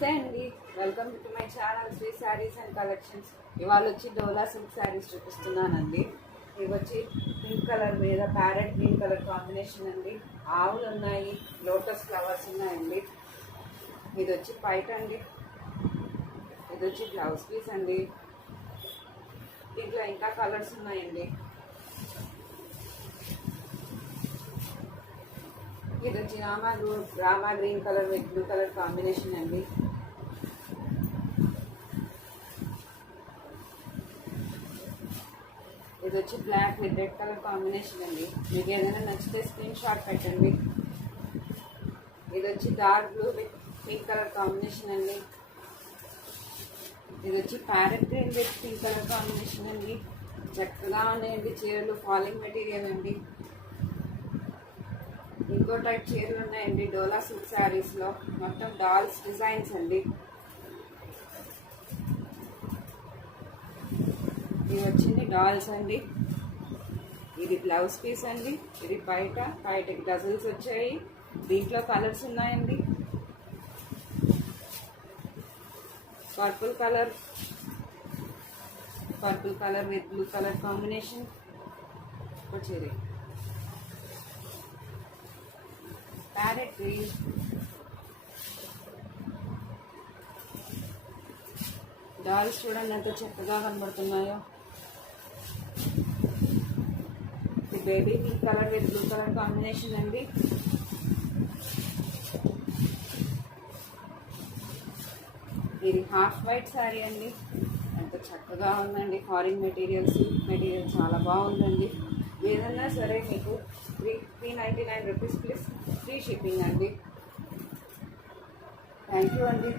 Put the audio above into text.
నమస్తే అండి, welcome to my channel Sri sarees and collections. ఇవాళ వచ్చి డోలా సిల్క్ శారీస్ చూపిస్తున్నానండి. ఇవి వచ్చి పింక్ కలర్ మీద ప్యారెట్ గ్రీన్ కలర్ కాంబినేషన్ అండి. ఆవులు ఉన్నాయి, లోటస్ ఫ్లవర్స్ ఉన్నాయండి. ఇది వచ్చి పైట అండి, ఇది వచ్చి బ్లౌజ్ పీస్ అండి. దీంట్లో ఇంకా కలర్స్ ఉన్నాయండి. ఇది వచ్చి Rama green colour with blue colour combination అండి. ఇది వచ్చి black with red colour combination అండి. మీకు ఏదైనా నచ్చితే స్క్రీన్ షాట్ పెట్టండి. ఇది వచ్చి dark blue with pink colour combination అండి. ఇది వచ్చి parrot green with pink colour combination అండి. చక్కగా ఉన్నాయండి చీరలు, ఫాలింగ్ మెటీరియల్ అండి. ఇంకో టైప్ చీరలు ఉన్నాయండి డోలా సిల్క్ శారీస్లో, మొత్తం డాల్స్ డిజైన్స్ అండి. ఇది వచ్చింది డాల్స్ అండి. ఇది బ్లౌజ్ పీస్ అండి. ఇది బయటకి డజల్స్ వచ్చాయి. దీంట్లో కలర్స్ ఉన్నాయండి. Purple colour with blue colour combination వచ్చేది. ప్యారెట్ గ్రీన్, డాల్స్ చూడండి ఎంత చక్కగా కనబడుతున్నాయో. ఇది baby pink colour with blue colour combination అండి. ఇది హాఫ్ వైట్ శారీ అండి. ఎంత చక్కగా ఉందండి. ఫారిన్ మెటీరియల్ చాలా బాగుందండి. ఏదన్నా సరే మీకు 399 రూపీస్ ప్లస్ ఫ్రీ షిప్పింగ్ అండి. థ్యాంక్ యూ అండి.